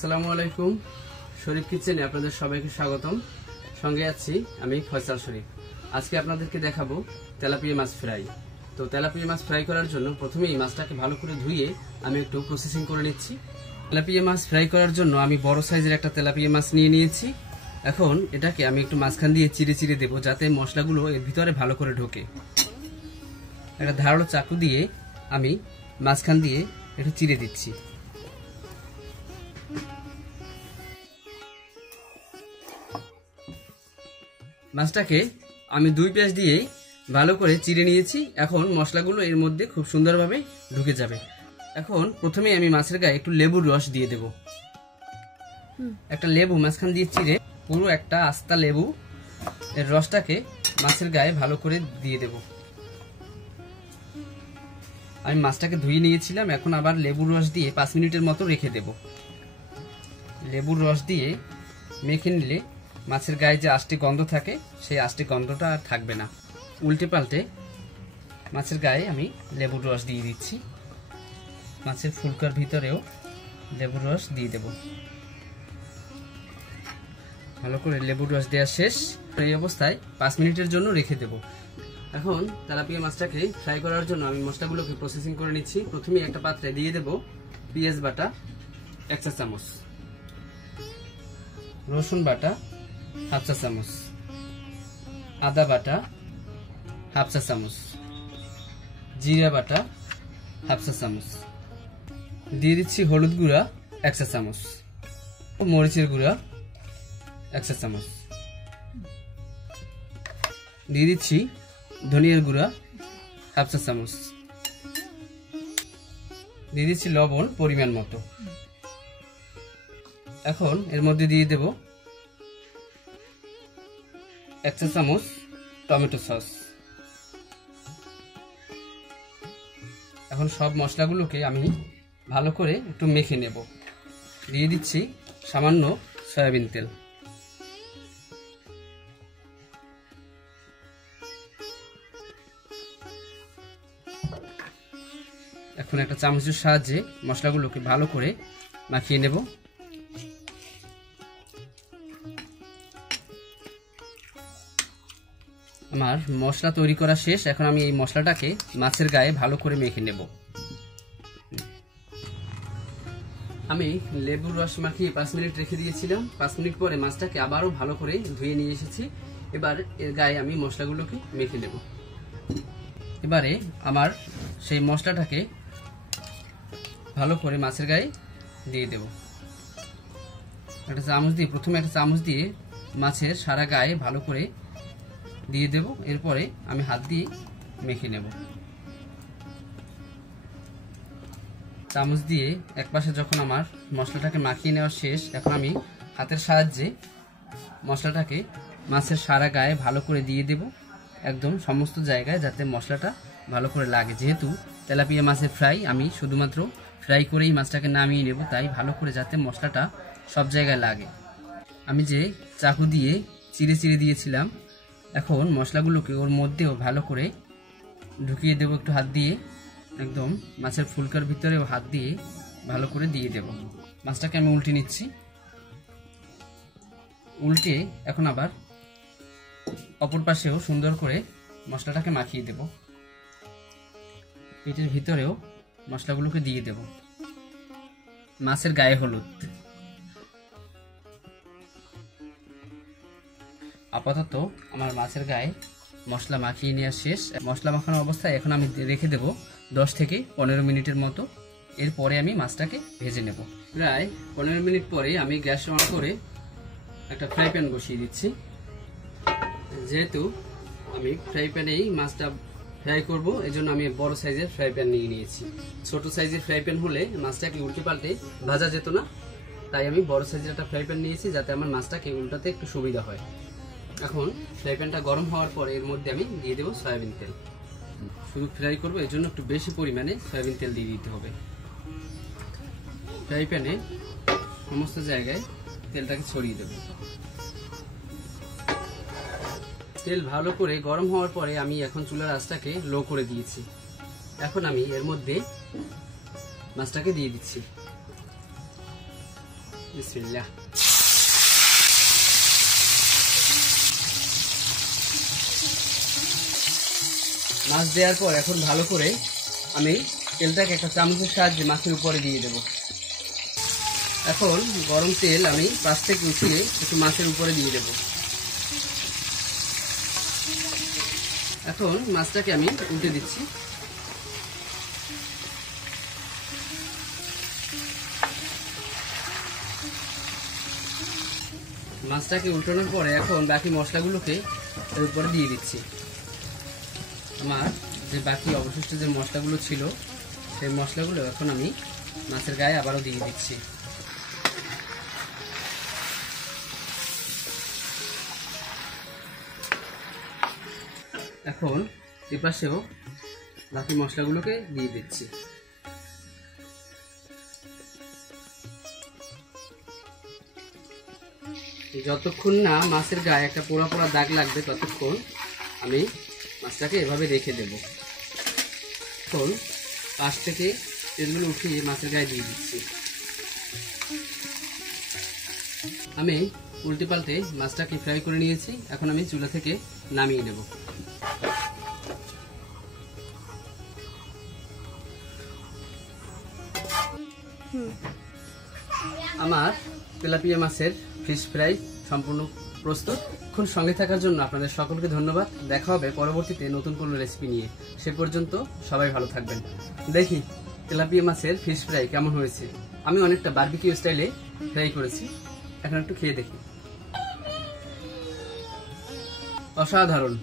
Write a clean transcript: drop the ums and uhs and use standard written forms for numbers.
আসসালামু আলাইকুম। শরীফ কিচেনে আপনাদের সবাইকে স্বাগতম। সঙ্গে আছি আমি ফয়সাল শরীফ। আজকে আপনাদেরকে দেখাবো তেলাপিয়া মাছ ফ্রাই। তো তেলাপিয়া মাছ ফ্রাই করার জন্য প্রথমেই মাছটাকে ভালো করে ধুয়ে আমি একটু প্রসেসিং করে নিচ্ছি। তেলাপিয়া মাছ ফ্রাই করার জন্য আমি বড় সাইজের একটা তেলাপিয়া মাছ নিয়ে নিয়েছি। এখন এটাকে আমি একটু মাঝখান দিয়ে চিড়ে চিড়ে দেবো, যাতে মশলাগুলো এর ভিতরে ভালো করে ঢোকে। একটা ধারালো চাকু দিয়ে আমি মাঝখান দিয়ে একটু চিড়ে দিচ্ছি। মাছটাকে আমি দুই পেঁয়াজ দিয়ে ভালো করে চিড়ে নিয়েছি। এখন মশলাগুলো এর মধ্যে খুব সুন্দরভাবে ঢুকে যাবে। এখন প্রথমে আমি মাছের গায়ে একটু লেবুর রস দিয়ে দেব। একটা লেবু মাঝখান দিয়ে চিড়ে, পুরো একটা আস্তা লেবু এর রসটাকে মাছের গায়ে ভালো করে দিয়ে দেব। আমি মাছটাকে ধুয়ে নিয়েছিলাম, এখন আবার লেবুর রস দিয়ে 5 মিনিটের মতো রেখে দেব। লেবুর রস দিয়ে মেখে নিলে মাছের গায়ে যে আষ্টে গন্ধ থাকে, সেই আষ্টে গন্ধটা আর থাকবে না। উল্টে পাল্টে মাছের গায়ে আমি লেবুর রস দিয়ে দিচ্ছি। মাছের ফুলকার ভিতরেও লেবুর রস দিয়ে দেব। ভালো করে লেবুর রস দেওয়া শেষ। এই অবস্থায় 5 মিনিটের জন্য রেখে দেব। এখন তেলাপিয়া মাছটাকে ফ্রাই করার জন্য আমি মশলাগুলোকে প্রসেসিং করে নিচ্ছি। প্রথমে একটা পাত্রে দিয়ে দেব পেঁয়াজ বাটা 1 চা চামচ, রসুন বাটা 1/2 চা চামচ, আদা বাটা 1/2 চা চামচ, জিরা বাটা 1/2 চা চামচ, দিয়ে দিচ্ছি হলুদ গুঁড়া 1 চা চামচ ও মরিচের গুঁড়া 1 চা চামচ, দিয়ে দিচ্ছি ধনিয়ার গুঁড়া 1/2 চা চামচ, দিয়ে দিচ্ছি লবণ পরিমাণ মতো। এখন এর মধ্যে দিয়ে দেব 1 চা চামচ টমেটো সস। এখন সব মশলাগুলোকে আমি ভালো করে একটু মেখে নেব। দিয়ে দিচ্ছি সামান্য সয়াবিন তেল। এখন একটা চামচের সাহায্যে মশলাগুলোকে ভালো করে মাখিয়ে নেব। আমার মশলা তৈরি করা শেষ। এখন আমি এই মশলাটাকে মাছের গায়ে ভালো করে মেখে নেব। আমি লেবুর রস মাখিয়ে 5 মিনিট রেখে দিয়েছিলাম। 5 মিনিট পরে মাছটাকে আবারও ভালো করে ধুয়ে নিয়ে এসেছি। এবার এর গায়ে আমি মশলাগুলোকে মেখে নেব। এবারে আমার সেই মশলাটাকে ভালো করে মাছের গায়ে দিয়ে দেব। একটা চামচ দিয়ে, প্রথমে একটা চামচ দিয়ে মাছের সারা গায়ে ভালো করে দিয়ে দেব। এরপরে আমি হাত দিয়ে মেখে নেব। চামচ দিয়ে একপাশে যখন আমার মশলাটাকে মাখিয়ে নেওয়া শেষ, এখন আমি হাতের সাহায্যে মশলাটাকে মাছের সারা গায়ে ভালো করে দিয়ে দেব, একদম সমস্ত জায়গায়, যাতে মশলাটা ভালো করে লাগে। যেহেতু তেলাপিয়া মাছের ফ্রাই, আমি শুধুমাত্র ফ্রাই করেই মাছটাকে নামিয়ে নেব, তাই ভালো করে যাতে মশলাটা সব জায়গায় লাগে। আমি যে চাকু দিয়ে চিড়ে চিড়ে দিয়েছিলাম, এখন মশলাগুলোকে ওর মধ্যেও ভালো করে ঢুকিয়ে দেব। একটু হাত দিয়ে একদম মাছের ফুলকার ভিতরেও হাত দিয়ে ভালো করে দিয়ে দেব। মাছটাকে আমি উল্টে নিচ্ছি। উল্টে এখন আবার অপর পাশেও সুন্দর করে মশলাটাকে মাখিয়ে দেব। পেটের ভিতরেও মশলাগুলোকে দিয়ে দেব। মাছের গায়ে হলুদ। আপাতত আমার মাছের গায়ে মশলা মাখিয়ে নেওয়া শেষ। মশলা মাখানো অবস্থায় এখন আমি রেখে দেব 10 থেকে 15 মিনিটের মতো। এরপরে আমি মাছটাকে ভেজে নেব। প্রায় 15 মিনিট পরে আমি গ্যাস অন করে একটা ফ্রাই প্যান বসিয়ে দিচ্ছি। যেহেতু আমি ফ্রাই প্যানেই মাছটা ফ্রাই করব, এজন্য আমি বড় সাইজের ফ্রাই প্যান নিয়ে নিয়েছি। ছোট সাইজের ফ্রাই প্যান হলে মাছটাকে উল্টে পাল্টে ভাজা যেত না, তাই আমি বড় সাইজের একটা ফ্রাই প্যান নিয়েছি, যাতে আমার মাছটাকে উল্টাতে একটু সুবিধা হয়। এখন ফ্রাই প্যানটা গরম হওয়ার পরে এর মধ্যে আমি দিয়ে দেবো সয়াবিন তেল। শুধু ফ্রাই করবো, এর জন্য একটু বেশি পরিমাণে সয়াবিন তেল দিয়ে দিতে হবে। ফ্রাই প্যানে সমস্ত জায়গায় তেলটাকে ছড়িয়ে দেব। তেল ভালো করে গরম হওয়ার পরে আমি এখন চুলার আঁচটাকে লো করে দিয়েছি। এখন আমি এর মধ্যে মাছটাকে দিয়ে দিচ্ছি। বিসমিল্লাহ। মাছ দেওয়ার পর এখন ভালো করে আমি তেলটাকে একটা চামচের সাহায্যে মাছের উপরে দিয়ে দেব। এখন গরম তেল আমি পাশ থেকে উঠিয়ে একটু মাছের উপরে দিয়ে দেব। এখন মাছটাকে আমি উল্টে দিচ্ছি। মাছটাকে উল্টানোর পরে এখন বাকি মশলাগুলোকে এর উপরে দিয়ে দিচ্ছি। আমার যে বাকি অবশিষ্ট যে মশলাগুলো ছিল সেই মশলাগুলো এখন আমি মাছের গায়ে আবারও দিয়ে দিচ্ছি। এখন এপাশেও বাকি মশলাগুলোকে দিয়ে দিচ্ছি। যতক্ষণ না মাছের গায়ে একটা পোড়া পোড়া দাগ লাগবে ততক্ষণ আমি মাছটাকে এভাবে রেখে দেব। এখন পাশ থেকে তেলগুলো উঠিয়ে মাছের গায়ে দিয়ে দিচ্ছি। আমি উল্টে পাল্টে মাছটাকে ফ্রাই করে নিয়েছি। এখন আমি চুলা থেকে নামিয়ে নেব। আমার তেলাপিয়া মাছের ফিশ ফ্রাই সম্পূর্ণ প্রস্তুত। এখন সঙ্গে থাকার জন্য আপনাদের সকলকে ধন্যবাদ। দেখা হবে পরবর্তীতে নতুন কোনো রেসিপি নিয়ে। সে পর্যন্ত সবাই ভালো থাকবেন। দেখি তেলাপিয়া মাছের ফিশ ফ্রাই কেমন হয়েছে। আমি অনেকটা বারবিকিউ স্টাইলে ফ্রাই করেছি। এখন একটু খেয়ে দেখি। অসাধারণ।